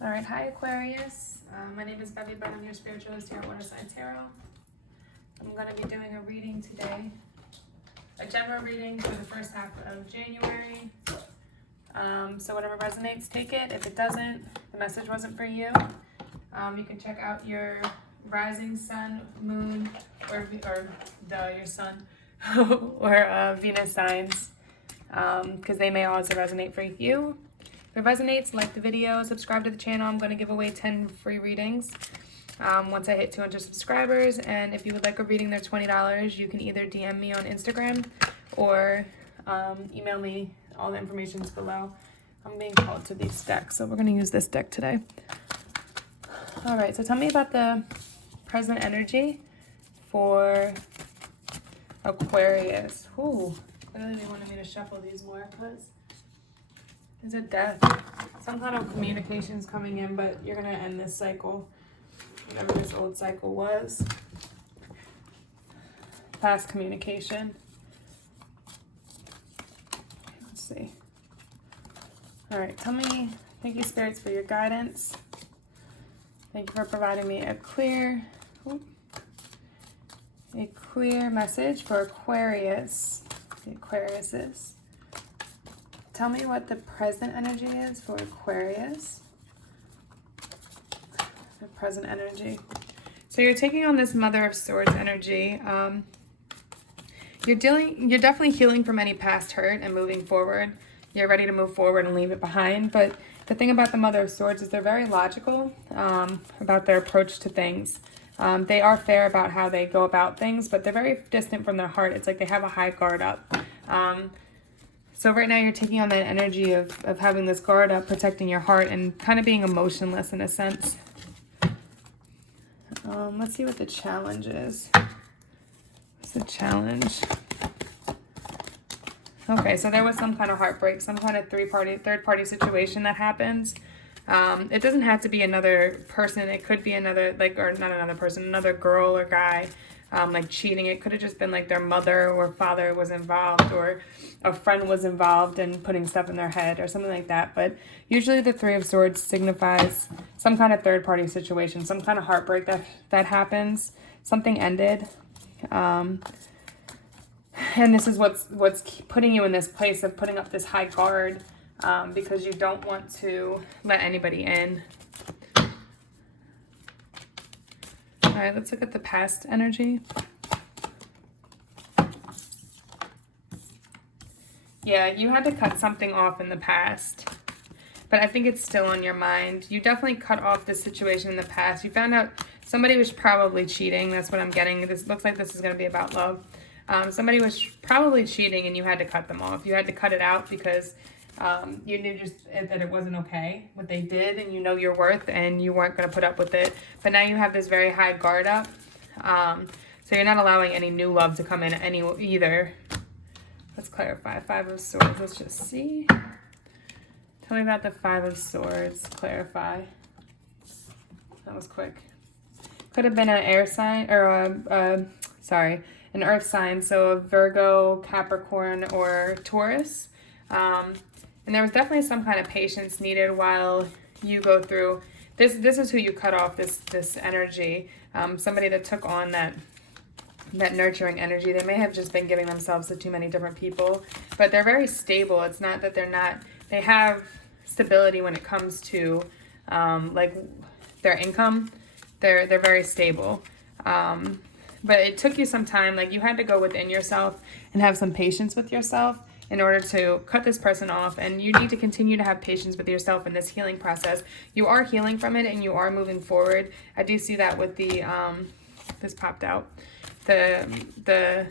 All right, hi Aquarius. My name is bevybud. I'm your spiritualist here at Water Sign Tarot. I'm going to be doing a reading today, a general reading for the first half of January. So whatever resonates, take it. If it doesn't, the message wasn't for you. You can check out your rising sun, moon, or your sun, or Venus signs, because they may also resonate for you. If it resonates, like the video, subscribe to the channel. I'm going to give away 10 free readings once I hit 200 subscribers. And if you would like a reading, they're $20. You can either DM me on Instagram or email me. All the information is below. I'm being called to these decks, so we're going to use this deck today. All right, so tell me about the present energy for Aquarius. Ooh, clearly they wanted me to shuffle these more because there's a death. Some kind of communication's coming in, but you're going to end this cycle, whatever this old cycle was. Past communication. Let's see. All right, tell me, thank you, spirits, for your guidance. Thank you for providing me a clear message for Aquarius, the Aquariuses. Tell me what the present energy is for Aquarius. The present energy. So you're taking on this Mother of Swords energy. You're definitely healing from any past hurt and moving forward. You're ready to move forward and leave it behind. But the thing about the Mother of Swords is they're very logical about their approach to things. They are fair about how they go about things, but they're very distant from their heart. It's like they have a high guard up. So right now you're taking on that energy of having this guard up, protecting your heart, and kind of being emotionless in a sense. Let's see what the challenge is. What's the challenge? Okay, so there was some kind of heartbreak, some kind of third-party situation that happens. It doesn't have to be another person. It could be another, or not another person, another girl or guy, like cheating. It could have just been like their mother or father was involved, or a friend was involved in putting stuff in their head or something like that. But usually the Three of Swords signifies some kind of third-party situation, some kind of heartbreak that happens. Something ended. And this is what's putting you in this place of putting up this high guard, because you don't want to let anybody in. All right, let's look at the past energy. Yeah, you had to cut something off in the past, but I think it's still on your mind. You definitely cut off this situation in the past. You found out somebody was probably cheating. That's what I'm getting. This looks like this is going to be about love. Somebody was probably cheating and you had to cut them off. You had to cut it out because you knew just that it wasn't okay, what they did, and you know your worth and you weren't going to put up with it. But now you have this very high guard up. So you're not allowing any new love to come in either. Let's clarify. Five of Swords. Let's just see. Tell me about the Five of Swords. Clarify. That was quick. Could have been an air sign, or an earth sign, so a Virgo, Capricorn, or Taurus. And there was definitely some kind of patience needed while you go through this. This is who you cut off, this energy. Somebody that took on that nurturing energy. They may have just been giving themselves to too many different people, but they're very stable. It's not that they're not, they have stability when it comes to like their income. They're very stable. But it took you some time. Like, you had to go within yourself and have some patience with yourself in order to cut this person off. And you need to continue to have patience with yourself in this healing process. You are healing from it and you are moving forward. I do see that with the, this popped out, the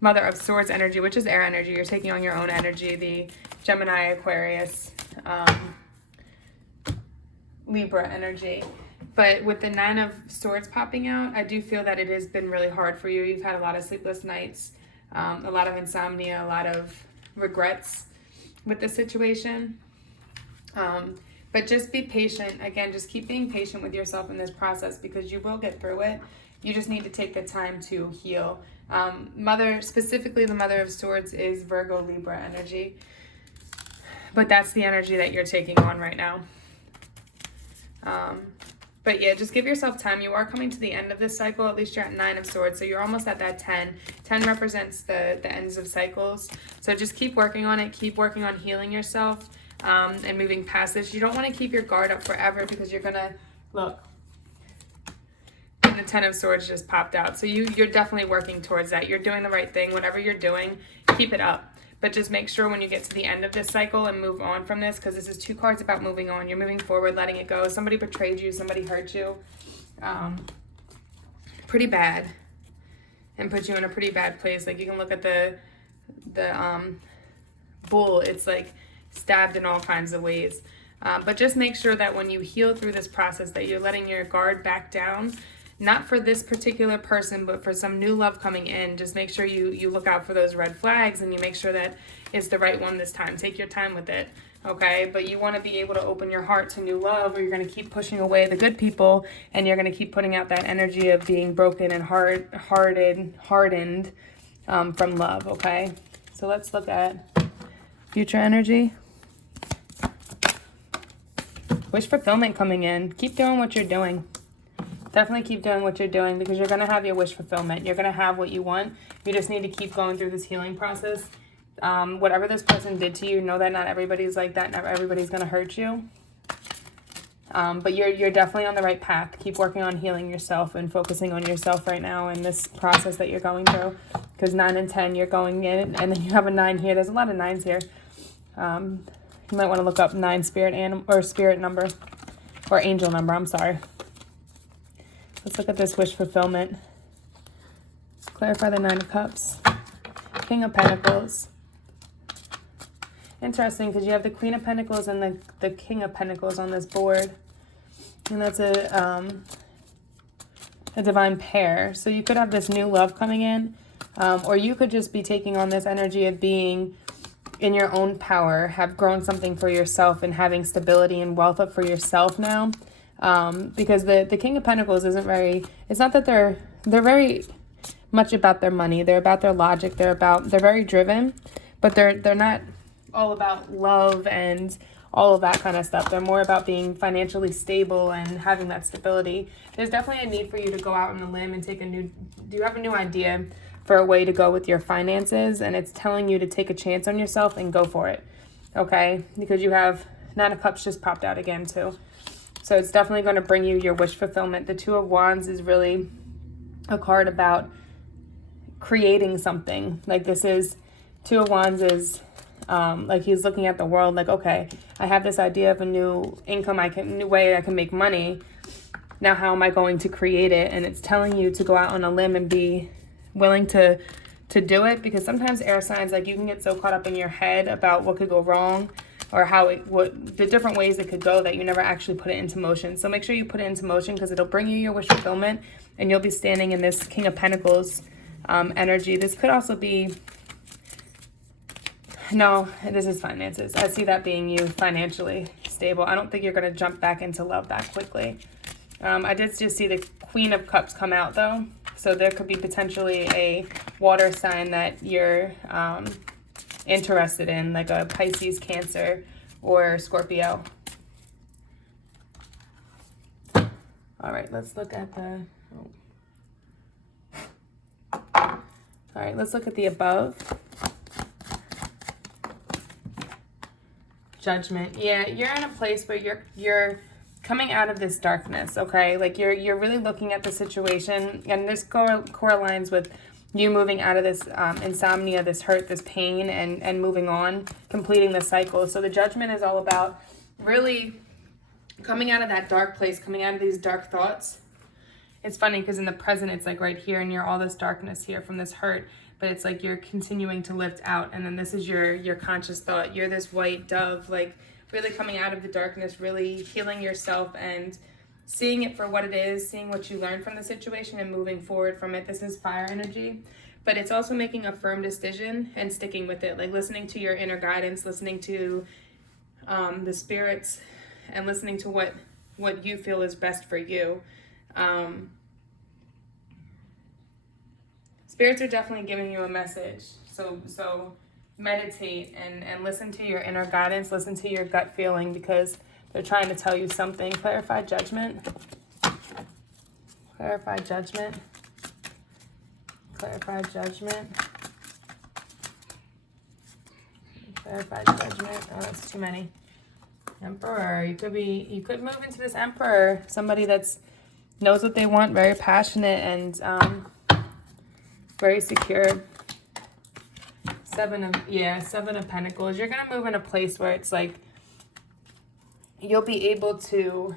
Mother of Swords energy, which is air energy. You're taking on your own energy, the Gemini, Aquarius, Libra energy. But with the Nine of Swords popping out, I do feel that it has been really hard for you. You've had a lot of sleepless nights, a lot of insomnia, a lot of regrets with the situation. But just be patient. Again, just keep being patient with yourself in this process because you will get through it. You just need to take the time to heal. Specifically the Mother of Swords is Virgo, Libra energy. But that's the energy that you're taking on right now. But yeah, just give yourself time. You are coming to the end of this cycle. At least you're at 9 of Swords, so you're almost at that 10. 10 represents the ends of cycles. So just keep working on it. Keep working on healing yourself and moving past this. You don't want to keep your guard up forever because you're going to, look, and the 10 of Swords just popped out. So you're definitely working towards that. You're doing the right thing. Whatever you're doing, keep it up. But just make sure when you get to the end of this cycle and move on from this, because this is 2 cards about moving on. You're moving forward, letting it go. Somebody betrayed you. Somebody hurt you. Pretty bad. And put you in a pretty bad place. Like, you can look at the bull. It's like stabbed in all kinds of ways. But just make sure that when you heal through this process that you're letting your guard back down. Not for this particular person, but for some new love coming in. Just make sure you look out for those red flags and you make sure that it's the right one this time. Take your time with it, okay? But you want to be able to open your heart to new love, or you're going to keep pushing away the good people and you're going to keep putting out that energy of being broken and hardened from love, okay? So let's look at future energy. Wish fulfillment coming in. Keep doing what you're doing. Definitely keep doing what you're doing because you're going to have your wish fulfillment. You're going to have what you want. You just need to keep going through this healing process. Whatever this person did to you, know that not everybody's like that. Not everybody's going to hurt you. But you're definitely on the right path. Keep working on healing yourself and focusing on yourself right now in this process that you're going through. Because 9 and 10, you're going in. And then you have a 9 here. There's a lot of 9s here. You might want to look up 9 spirit number. Or angel number, I'm sorry. Let's look at this wish fulfillment. Clarify the 9 of Cups. King of Pentacles. Interesting, because you have the Queen of Pentacles and the King of Pentacles on this board. And that's a divine pair. So you could have this new love coming in. Or you could just be taking on this energy of being in your own power. Have grown something for yourself and having stability and wealth up for yourself now. Because the King of Pentacles isn't very, it's not that they're very much about their money. They're about their logic. They're very driven, but they're not all about love and all of that kind of stuff. They're more about being financially stable and having that stability. There's definitely a need for you to go out on a limb and do you have a new idea for a way to go with your finances? And it's telling you to take a chance on yourself and go for it. Okay. Because you have 9 of Cups just popped out again too. So it's definitely going to bring you your wish fulfillment. The 2 of Wands is really a card about creating something. Like, this is 2 of Wands is like he's looking at the world like, okay, I have this idea of a new income, new way I can make money. Now how am I going to create it? And it's telling you to go out on a limb and be willing to do it, because sometimes air signs, like, you can get so caught up in your head about what could go wrong or the different ways it could go that you never actually put it into motion. So make sure you put it into motion, because it'll bring you your wish fulfillment and you'll be standing in this King of Pentacles energy. This could also be, no, this is finances. I see that being you financially stable. I don't think you're going to jump back into love that quickly. I did just see the Queen of Cups come out though. So there could be potentially a water sign that you're interested in, like a Pisces, Cancer, or Scorpio. All right, let's look at the... All right, let's look at the above. Judgment. Yeah, you're in a place where you're coming out of this darkness, okay? Like, you're really looking at the situation, and this correlates with you moving out of this insomnia, this hurt, this pain, and moving on, completing the cycle. So the Judgment is all about really coming out of that dark place, coming out of these dark thoughts. It's funny because in the present, it's like right here, and you're all this darkness here from this hurt, but it's like you're continuing to lift out, and then this is your conscious thought. You're this white dove, like really coming out of the darkness, really healing yourself and seeing it for what it is, seeing what you learned from the situation and moving forward from it. This is fire energy, but it's also making a firm decision and sticking with it, like listening to your inner guidance, listening to the spirits, and listening to what you feel is best for you. Spirits are definitely giving you a message. So meditate and listen to your inner guidance, listen to your gut feeling, because They're trying to tell you something. Clarify judgment. Clarify judgment. Clarify judgment. Clarify judgment. Oh, that's too many. Emperor. You could move into this Emperor. Somebody that's knows what they want, very passionate and very secure. Seven of Pentacles. You're gonna move in a place where it's like you'll be able to,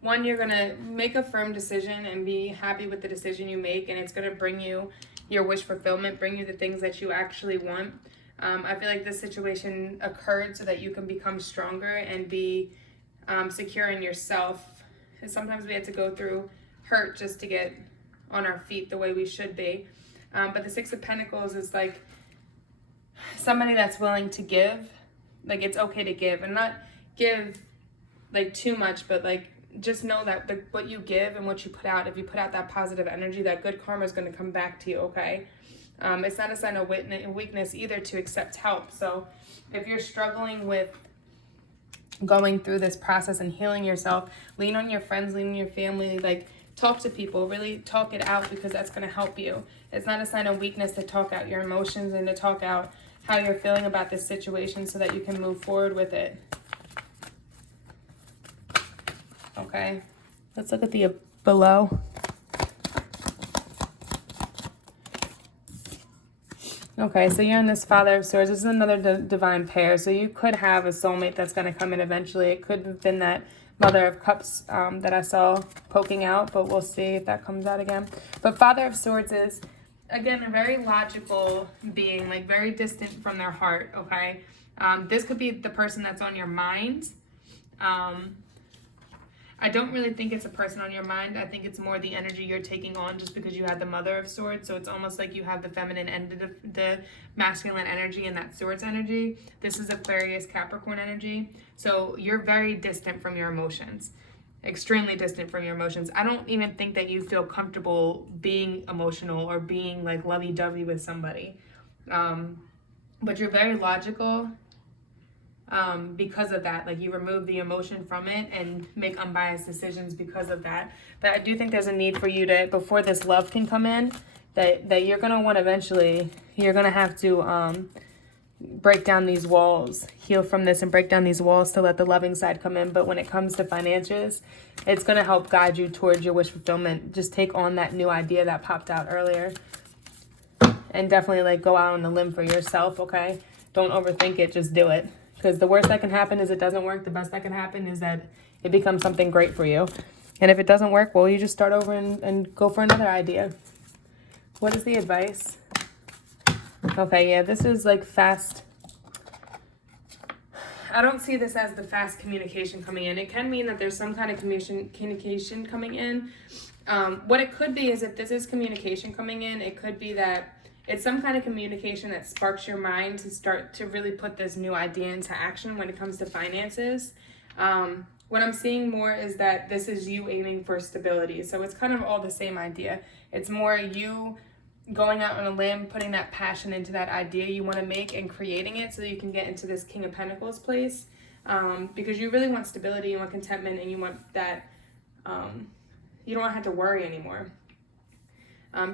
one, you're gonna make a firm decision and be happy with the decision you make, and it's gonna bring you your wish fulfillment, bring you the things that you actually want. I feel like this situation occurred so that you can become stronger and be secure in yourself. And sometimes we have to go through hurt just to get on our feet the way we should be. But the Six of Pentacles is like somebody that's willing to give. Like, it's okay to give, and not give like too much, but like just know that what you give and what you put out, if you put out that positive energy, that good karma is going to come back to you, okay? It's not a sign of weakness either to accept help. So if you're struggling with going through this process and healing yourself, lean on your friends, lean on your family, like talk to people, really talk it out, because that's going to help you. It's not a sign of weakness to talk out your emotions and to talk out how you're feeling about this situation so that you can move forward with it. Okay, let's look at the below. Okay, so you're in this Father of Swords. This is another divine pair. So you could have a soulmate that's going to come in eventually. It could have been that Mother of Cups that I saw poking out, but we'll see if that comes out again. But Father of Swords is, again, a very logical being, like very distant from their heart, okay? This could be the person that's on your mind. I don't really think it's a person on your mind. I think it's more the energy you're taking on just because you had the Mother of Swords. So it's almost like you have the feminine and the masculine energy and that Swords energy. This is Aquarius, Capricorn energy. So you're very distant from your emotions. Extremely distant from your emotions. I don't even think that you feel comfortable being emotional or being like lovey-dovey with somebody. But you're very logical. Because of that, like you remove the emotion from it and make unbiased decisions because of that. But I do think there's a need for you to, before this love can come in, that you're going to want eventually, you're going to have to break down these walls, heal from this and break down these walls to let the loving side come in. But when it comes to finances, it's going to help guide you towards your wish fulfillment. Just take on that new idea that popped out earlier and definitely like go out on a limb for yourself, okay? Don't overthink it, just do it. Because the worst that can happen is it doesn't work. The best that can happen is that it becomes something great for you. And if it doesn't work, well, you just start over and go for another idea. What is the advice? Okay, yeah, this is like fast. I don't see this as the fast communication coming in. It can mean that there's some kind of communication coming in. What it could be is if this is communication coming in, it could be that it's some kind of communication that sparks your mind to start to really put this new idea into action when it comes to finances. What I'm seeing more is that this is you aiming for stability. So it's kind of all the same idea. It's more you going out on a limb, putting that passion into that idea you want to make and creating it so you can get into this King of Pentacles place. Because you really want stability, you want contentment, and you want that, you don't have to worry anymore.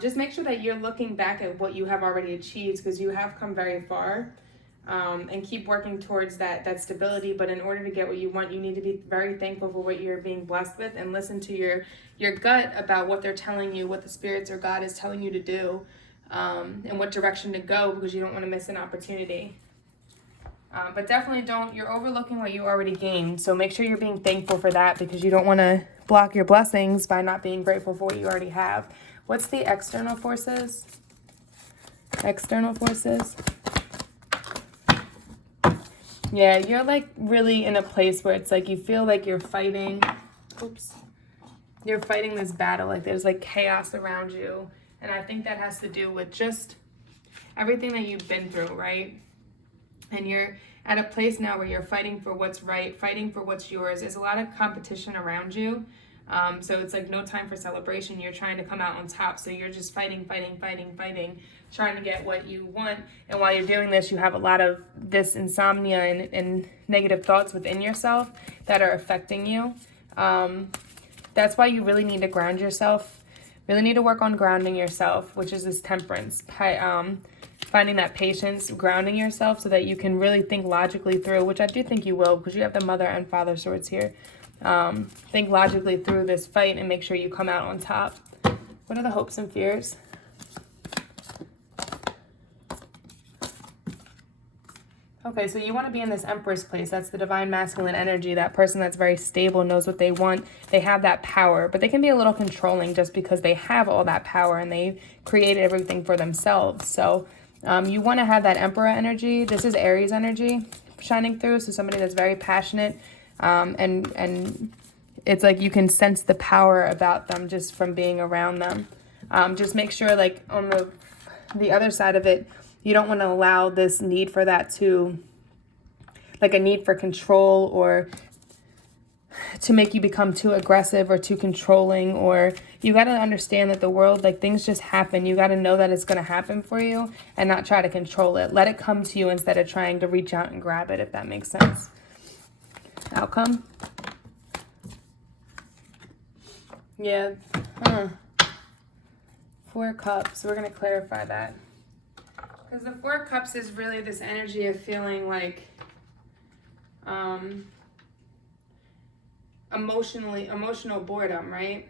Just make sure that you're looking back at what you have already achieved, because you have come very far, and keep working towards that stability. But in order to get what you want, you need to be very thankful for what you're being blessed with, and listen to your gut about what they're telling you, what the spirits or God is telling you to do, and what direction to go, because you don't want to miss an opportunity. But definitely you're overlooking what you already gained. So make sure you're being thankful for that, because you don't want to block your blessings by not being grateful for what you already have. What's the external forces? External forces. Yeah, you're like really in a place where it's like you feel like you're fighting. Oops. You're fighting this battle. Like there's like chaos around you. And I think that has to do with just everything that you've been through, right? And you're at a place now where you're fighting for what's right, fighting for what's yours. There's a lot of competition around you. So it's like no time for celebration. You're trying to come out on top. So you're just fighting, trying to get what you want. And while you're doing this, you have a lot of this insomnia and negative thoughts within yourself that are affecting you. That's why you really need to ground yourself. Really need to work on grounding yourself, which is this temperance. Finding that patience, grounding yourself so that you can really think logically through, which I do think you will because you have the Mother and Father swords here. Think logically through this fight and make sure you come out on top. What are the hopes and fears? Okay, so you want to be in this Empress place. That's the divine masculine energy. That person that's very stable, knows what they want. They have that power, but they can be a little controlling just because they have all that power and they created everything for themselves. So you want to have that Emperor energy. This is Aries energy shining through. So somebody that's very passionate, and it's like you can sense the power about them just from being around them. Just make sure, like on the other side of it, you don't want to allow this need for that to, like a need for control or to make you become too aggressive or too controlling. Or you got to understand that the world, like things just happen. You got to know that it's going to happen for you and not try to control it. Let it come to you instead of trying to reach out and grab it, if that makes sense. Outcome. Yeah. 4 cups. We're going to clarify that. Because the 4 cups is really this energy of feeling like emotional boredom, right?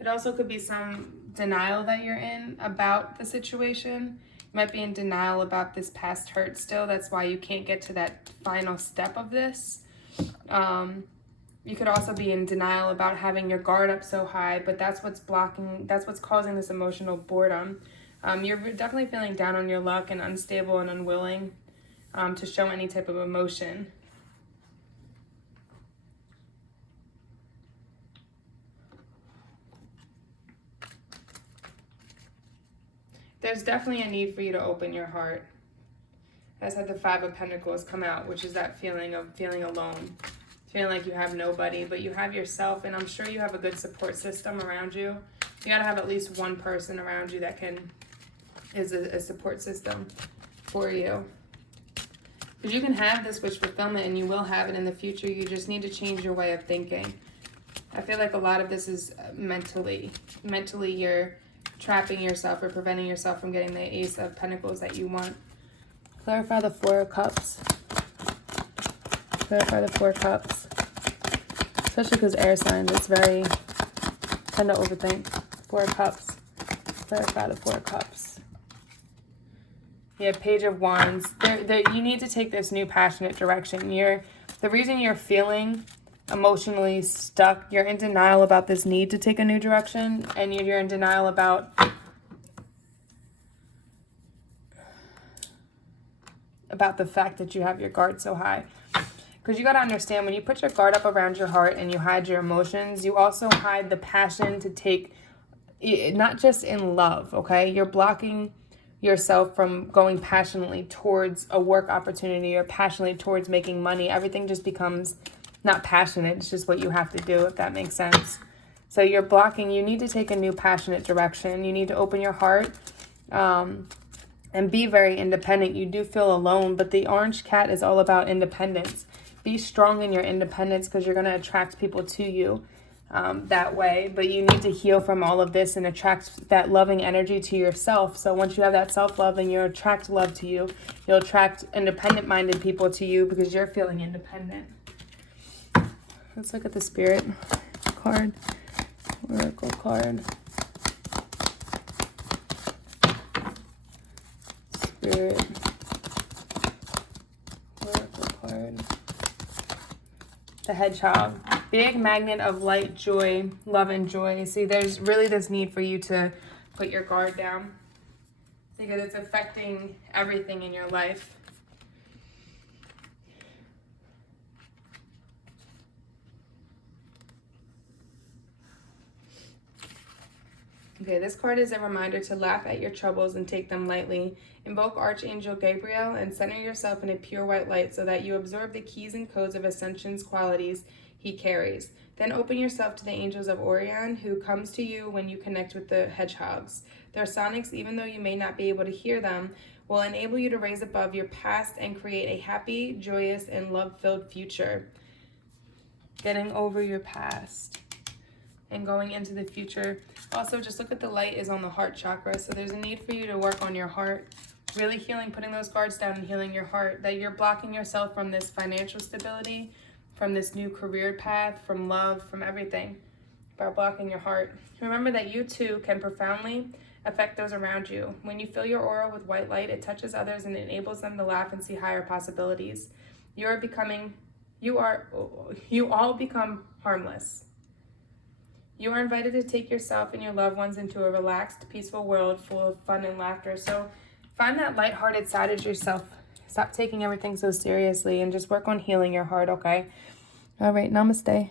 It also could be some denial that you're in about the situation. You might be in denial about this past hurt still. That's why you can't get to that final step of this. You could also be in denial about having your guard up so high, but that's what's blocking, that's what's causing this emotional boredom. You're definitely feeling down on your luck and unstable and unwilling to show any type of emotion. There's definitely a need for you to open your heart. I just had the 5 of Pentacles come out, which is that feeling of feeling alone. Feeling like you have nobody, but you have yourself, and I'm sure you have a good support system around you. You gotta have at least one person around you that is a support system for you. Because you can have this wish fulfillment and you will have it in the future. You just need to change your way of thinking. I feel like a lot of this is mentally. Mentally you're trapping yourself or preventing yourself from getting the Ace of Pentacles that you want. Clarify the 4 of Cups. Clarify the 4 Cups. Especially because air signs, it's very, tend to overthink. 4 Cups. Clarify the 4 Cups. Yeah, Page of Wands. You need to take this new passionate direction. The reason you're feeling emotionally stuck, you're in denial about this need to take a new direction, and you're in denial about the fact that you have your guard so high. Because you got to understand, when you put your guard up around your heart and you hide your emotions, you also hide the passion to take, not just in love, okay? You're blocking yourself from going passionately towards a work opportunity or passionately towards making money. Everything just becomes not passionate. It's just what you have to do, if that makes sense. So you're blocking. You need to take a new passionate direction. You need to open your heart and be very independent. You do feel alone, but the orange cat is all about independence. Be strong in your independence because you're going to attract people to you that way. But you need to heal from all of this and attract that loving energy to yourself. So once you have that self-love, then you attract love to you. You'll attract independent-minded people to you because you're feeling independent. Let's look at the Spirit card. Oracle card. Spirit. Oracle card. The Hedgehog. Big magnet of light, joy, love, and joy. See, there's really this need for you to put your guard down because it's affecting everything in your life. Okay, this card is a reminder to laugh at your troubles and take them lightly. Invoke Archangel Gabriel and center yourself in a pure white light so that you absorb the keys and codes of Ascension's qualities. he carries. Then open yourself to the angels of Orion, who comes to you when you connect with the hedgehogs. Their sonics, even though you may not be able to hear them, will enable you to raise above your past and create a happy, joyous, and love-filled future. Getting over your past and going into the future. Also, just look at the light is on the heart chakra, so there's a need for you to work on your heart. Really healing, putting those guards down and healing your heart, that you're blocking yourself from this financial stability, from this new career path, from love, from everything, by blocking your heart. Remember that you too can profoundly affect those around you. When you fill your aura with white light, it touches others and enables them to laugh and see higher possibilities. You all become harmless. You are invited to take yourself and your loved ones into a relaxed, peaceful world full of fun and laughter. So find that lighthearted side of yourself. Stop taking everything so seriously and just work on healing your heart, okay? All right, namaste.